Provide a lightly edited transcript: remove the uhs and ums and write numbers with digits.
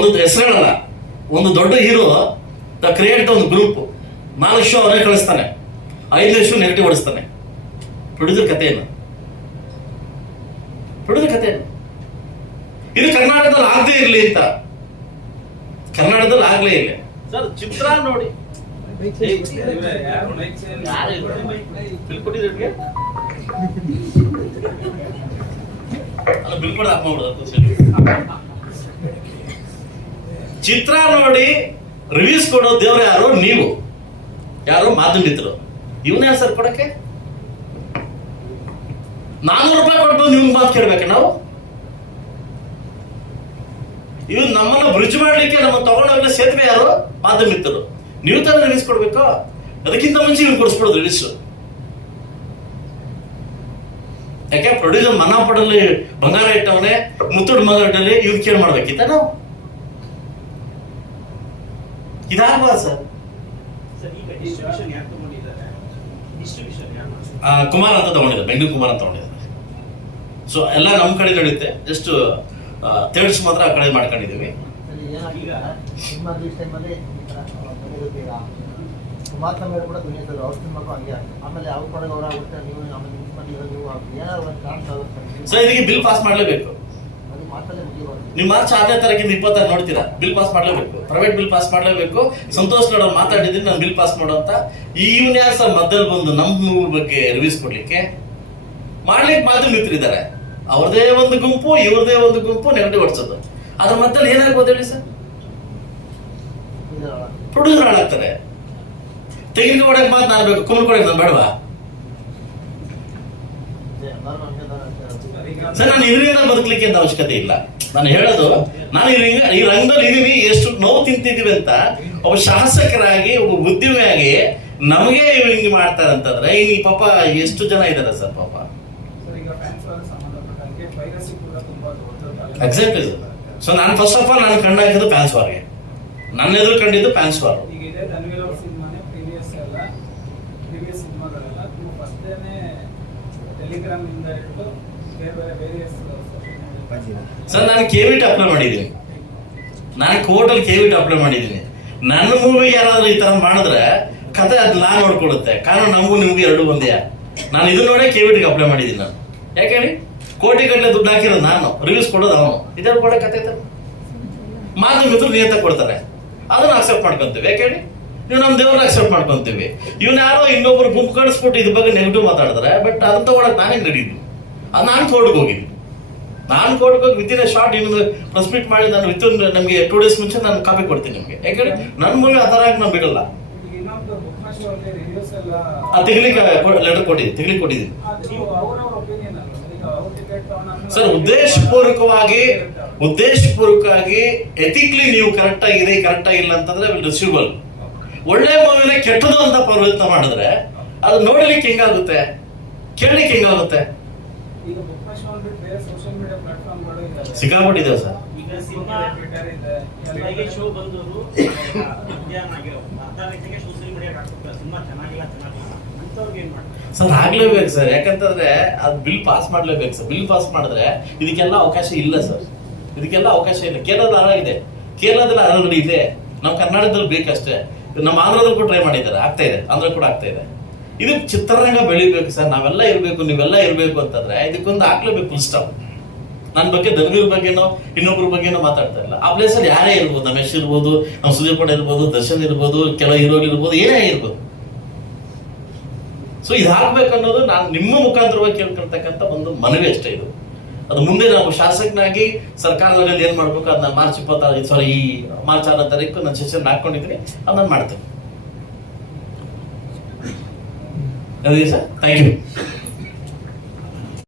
ಒಂದು ಹೆಸರುಗಳಲ್ಲ, ಒಂದು ದೊಡ್ಡ ಹೀರೋ ಕ್ರಿಯೇಟ್ ಒಂದು ಗ್ರೂಪ್ 4 ಶೋ ಅವನೇ ಕಳಿಸ್ತಾನೆ, 5 ಶೋ ನೆಗೆಟಿವ್ ಹೊಡಿಸ್ತಾನೆ. ಪ್ರೊಡ್ಯೂಸರ್ ಕಥೆ ಏನು? ಪ್ರೊಡ್ಯೂಸರ್ ಕಥೆ ಏನು? ಇದು ಕರ್ನಾಟಕದಲ್ಲಿ ಆಗದೇ ಇರಲಿ ಅಂತ, ಕರ್ನಾಟಕದಲ್ಲಿ ಆಗ್ಲೇ ಇಲ್ಲ ಸರ್. ಚಿತ್ರ ನೋಡಿ ಬಿಲ್ಕೊಡ ಹಾಕ್ಬಿಡೋದು. ಚಿತ್ರ ನೋಡಿ ರಿವ್ಯೂಸ್ ಕೊಡೋ ದೇವ್ರು ಯಾರು? ನೀವು ಯಾರು? ಮಾಧ್ಯಮಿತರು. ಇವನೇ ಸರ್ ಕೊಡಕ್ಕೆ 400 ರೂಪಾಯಿ ಕೊಟ್ಟು ನಿಮ್ಗೆ ಮಾತು ಕೇಳ್ಬೇಕ ನಾವು? ಇವ್ ನಮ್ಮನ್ನ ಬ್ರಿಡ್ಜ್ ಮಾಡ್ಲಿಕ್ಕೆ ನಮ್ಮ ತಗೊಂಡೋಗ್ಲಿ ಸೇತುವೆ ಯಾರು? ಮಾಧ್ಯಮಿತರು. ನೀವು ತಾನೇ ರಿಲೀಸ್ ಕೊಡ್ಬೇಕು. ಅದಕ್ಕಿಂತ ಮುಂಚೆ ನೀವು ಕೊಡಿಸ್ಬಿಡೋದು ರಿಲೀಸ್. ಯಾಕೆ ಪ್ರೊಡ್ಯೂಸರ್ ಮನ್ನಾಪಡಲ್ಲಿ ಬಂಗಾರ ಇಟ್ಟವನೇ, ಮುತ್ತುಡ್ ಮಗಡಲ್ಲಿ ಇವ್ರು ಕೇಳಿ ಮಾಡ್ಬೇಕಿತ್ತ ನಾವು? ಇದಾಗಬಾರ್ದು ಸರ್. ಕುಮಾರ್ ಅಂತ ತಗೊಂಡಿದ್ದಾರೆ, ಬೆಂಗಳೂರು ಕುಮಾರ್ ಅಂತ ತಗೊಂಡಿದ್ದಾರೆ. ಸೊ ಎಲ್ಲ ನಮ್ಮ ಕಡೆ ನಡೆಯುತ್ತೆ, ಜಸ್ಟ್ ಥೇಟರ್ಸ್ ಮಾತ್ರ ಆ ಕಡೆ ಮಾಡ್ಕೊಂಡಿದ್ದೀವಿ. ಸರ್ ಇದಕ್ಕೆ ಬಿಲ್ ಪಾಸ್ ಮಾಡ್ಲೇಬೇಕು. ನೀವು ಮಾರ್ಚ್ 6ನೇ ತಾರೀಕಿಂದ 26 ನೋಡ್ತೀರಾ, ಬಿಲ್ ಪಾಸ್ ಮಾಡ್ಲೇಬೇಕು. ಪ್ರೈವೇಟ್ ಬಿಲ್ ಪಾಸ್ ಮಾಡ್ಲೇಬೇಕು. ಸಂತೋಷ್ ಗೌಡ ಮಾತಾಡಿದ್ದೀನಿ ನಾನು ಬಿಲ್ ಪಾಸ್ ಮಾಡೋ ಅಂತ. ಇವನ್ ಯಾರು ಸರ್ ಮಧ್ಯದಲ್ಲಿ ಬಂದು ನಮ್ಮ ಮೂವಿ ಬಗ್ಗೆ ರಿವ್ಯೂಸ್ ಕೊಡ್ಲಿಕ್ಕೆ? ಮಾಡ್ಲಿಕ್ಕೆ ಮಾಧ್ಯಮಿತರಿದ್ದಾರೆ, ಅವ್ರದೇ ಒಂದು ಗುಂಪು, ಇವ್ರದೇ ಒಂದು ಗುಂಪು ನೆಗೆಟಿವ್ ಹೊಡ್ಸೋದು. ಅದ್ರ ಮಧ್ಯದಲ್ಲಿ ಏನಾಗ್ಬೋದು ಹೇಳಿ ಸರ್? ಪ್ರೊಡ್ಯೂಸರ್ ಹಾಳಾಗ್ತಾರೆ. ತೆಂಗಿನಕೊಡಕ್ಕೆ ಮಾತು ನಾನು ಬೇಕು, ಕುಮ್ಮಕೊಡಕ್ಕೆ ನಾನು ಬೇಡವಾ ಸರ್? ನಾನು ಇದರಿಂದ ಬದುಕಲಿಕ್ಕೆ ಅಂತ ಅವಶ್ಯಕತೆ ಇಲ್ಲ. ನಾನು ಹೇಳೋದು, ನಾನು ಈ ರಂಗದಲ್ಲಿ ಇದೀನಿ, ಎಷ್ಟು ನೋವು ತಿಂತಿದೀವಿ ಅಂತ ಒಬ್ಬ ಶಾಸಕರಾಗಿ, ಒಬ್ಬ ಉದ್ಯಮಿಯಾಗಿ ನಮಗೆ ಹಿಂಗೆ ಮಾಡ್ತಾರೆ ಅಂತಂದ್ರೆ ಈ ಪಾಪ ಎಷ್ಟು ಜನ ಇದ್ದಾರೆ ಸರ್ ಪಾಪ. Exactly sir. ಸೊ ನಾನು ಫಸ್ಟ್ ಆಫ್ ಆಲ್ ನಾನು ಕಂಡಾಕಿದ್ದು ಫ್ಯಾನ್ಸ್ ವಾರ್ಗೆ, ನನ್ನ ಎದುರು ಕಂಡಿದ್ದು ಫ್ಯಾನ್ಸ್ ವಾರ್. ಸರ್ ನಾನು ಕೆವಿಟ್ ಅಪ್ಲೈ ಮಾಡಿದ್ದೀನಿ, ನಾನು ಕೋರ್ಟಲ್ಲಿ ಕೆವಿಟ್ ಅಪ್ಲೈ ಮಾಡಿದ್ದೀನಿ. ನನ್ನ ಮೂವಿಗೆ ಯಾರಾದ್ರೂ ಈ ತರ ಮಾಡಿದ್ರೆ ಕತೆ ಅದು ಲಾ ನೋಡ್ಕೊಡುತ್ತೆ. ಕಾರಣ ನಮಗೂ ನಿಮ್ಗೆ ಎರಡು ಒಂದೇ. ನಾನು ಇದನ್ನ ನೋಡೇ ಕೆವಿಟ್ಗೆ ಅಪ್ಲೈ ಮಾಡಿದ್ದೀನಿ. ನಾನು ಯಾಕೆ ಹೇಳಿ, ಕೋಟಿ ಗಟ್ಟಲೆ ದುಡ್ಡು ಹಾಕಿರೋದು ನಾನು, ರಿವ್ಯೂಸ್ ಕೊಡೋದು ಅವನು. ಇದ್ರ ಕೂಡ ಕತೆ ಮಾಧ್ಯಮಿತರು ನಿಯತ ಕೊಡ್ತಾರೆ, ಅದನ್ನ ಅಕ್ಸೆಪ್ಟ್ ಮಾಡ್ಕೊಂತೀವಿ. ಯಾಕೆ ಹೇಳಿ, ನೀವು ನಮ್ಮ ದೇವ್ರನ್ನ ಅಕ್ಸೆಪ್ಟ್ ಮಾಡ್ಕೊಂತೀವಿ. ಇವನ್ ಯಾರೋ ಇನ್ನೊಬ್ರು ಗುಂಪು ಕಳಿಸ್ಬಿಟ್ಟು ಇದ್ರ ಬಗ್ಗೆ ನೆಗೆಟಿವ್ ಮಾತಾಡಿದ್ರೆ, ಬಟ್ ಅದನ್ನ ತಗೊಳಕ್ ನಾನೇ ರೆಡಿ ಇದ್ದೀನಿ. ಅದು ನಾನು ಕೋರ್ಟ್ಗೆ ಹೋಗಿದ್ದೀನಿ. ನಾನು ಕೋರ್ಟ್ಗೆ ಹೋಗಿ ವಿತಿನ್ ಶಾರ್ಟ್ ಇನ್ನೊಂದು ಪ್ರೆಸ್ ಮೀಟ್ ಮಾಡಿ ನಾನು ವಿತಿನ್ ನಮಗೆ 2 days ಮುಂಚೆ ನಾನು ಕಾಪಿ ಕೊಡ್ತೀನಿ ನಿಮಗೆ. ಯಾಕಂದ್ರೆ ನನ್ನ ಮೂವಿ ಆ ಥರ ನಾನು ಬಿಡಲ್ಲ. ತೆಗಿಲಿಕ್ಕೆ ಲೆಟರ್ ಕೊಟ್ಟಿದ್ದೀನಿ ಸರ್. ಉದ್ದೇಶಪೂರ್ವಕವಾಗಿ ಎಥಿಕ್ಲಿ ನೀವು ಕರೆಕ್ಟ್ ಆಗಿದೆ, ಕರೆಕ್ಟ್ ಆಗಿಲ್ಲ ಅಂತಂದ್ರೆ ರಿಸೀವಬಲ್. ಒಳ್ಳೆ ಮೂವಿನ ಕೆಟ್ಟದು ಅಂತ ಪ್ರವೃತ್ತ ಮಾಡಿದ್ರೆ ಅದು ನೋಡ್ಲಿಕ್ಕೆ ಹೆಂಗಾಗುತ್ತೆ, ಕೇಳಲಿಕ್ಕೆ ಹೆಂಗಾಗುತ್ತೆ? ಸಿಕ್ಕಾಪಟ್ಟಿದೆ ಸರ್. ಸರ್ ಆಗ್ಲೇಬೇಕು ಸರ್, ಯಾಕಂತಂದ್ರೆ ಅದು ಬಿಲ್ ಪಾಸ್ ಮಾಡ್ಲೇಬೇಕು ಸರ್. ಬಿಲ್ ಪಾಸ್ ಮಾಡಿದ್ರೆ ಇದಕ್ಕೆಲ್ಲ ಅವಕಾಶ ಇಲ್ಲ ಸರ್, ಇದಕ್ಕೆಲ್ಲ ಅವಕಾಶ ಇಲ್ಲ. ಕೇರಳದಲ್ಲಿ ಆಗಿದೆ, ಕೇರಳದಲ್ಲಿ ಆಲ್ರೆಡಿ ಇದೆ, ನಾವು ಕರ್ನಾಟಕದಲ್ಲಿ ಬೇಕಷ್ಟೇ. ನಮ್ಮ ಆಂಧ್ರದಲ್ಲಿ ಕೂಡ ಟ್ರೈ ಮಾಡಿದ್ದಾರೆ, ಆಗ್ತಾ ಇದೆ, ಆಂಧ್ರ ಕೂಡ ಆಗ್ತಾ ಇದೆ. ಇದು ಚಿತ್ರರಂಗ ಬೆಳಿಬೇಕು ಸರ್, ನಾವೆಲ್ಲ ಇರ್ಬೇಕು, ನೀವೆಲ್ಲ ಇರ್ಬೇಕು ಅಂತಂದ್ರೆ ಇದಕ್ಕೊಂದು ಹಾಕ್ಲೇಬೇಕು ಫುಲ್ ಸ್ಟಾಪ್. ನನ್ನ ಬಗ್ಗೆ ಧನ್ವೀರ್ ಬಗ್ಗೆನೋ ಇನ್ನೊಬ್ರ ಬಗ್ಗೆನೋ ಮಾತಾಡ್ತಾ ಇಲ್ಲ. ಆ ಪ್ಲೇಸ್ ಅಲ್ಲಿ ಯಾರೇ ಇರ್ಬೋದು, ನಮ್ಮ ಯಶ್ ಇರ್ಬೋದು, ನಮ್ಮ ಸುದೀಪ್ ಇರ್ಬೋದು, ದರ್ಶನ್ ಇರ್ಬೋದು, ಕೆಲವು ಹೀರೋಗಳು ಇರ್ಬೋದು, ಏನೇ ಇರ್ಬೋದು. ಸೊ ಇದು ಹಾಕ್ಬೇಕು ಅನ್ನೋದು ನಾನು ನಿಮ್ಮ ಮುಖಾಂತರವಾಗಿ ಕೇಳ್ಕೊಳ್ತಕ್ಕಂಥ ಒಂದು ಮನವಿ ಅಷ್ಟೇ. ಇದು ಅದು ಮುಂದೆ ನಾವು ಶಾಸಕನಾಗಿ ಸರ್ಕಾರದಲ್ಲಿ ಏನ್ ಮಾಡ್ಬೇಕು ಅದನ್ನ ಮಾರ್ಚ್ 6ನೇ ತಾರೀಕು ನಾನು ಸೆಷನ್ ಹಾಕೊಂಡಿದ್ದೀನಿ, ಅದನ್ನ ಮಾಡ್ತೇನೆ. ಅದೇ ಸರ್, ಥ್ಯಾಂಕ್ ಯು.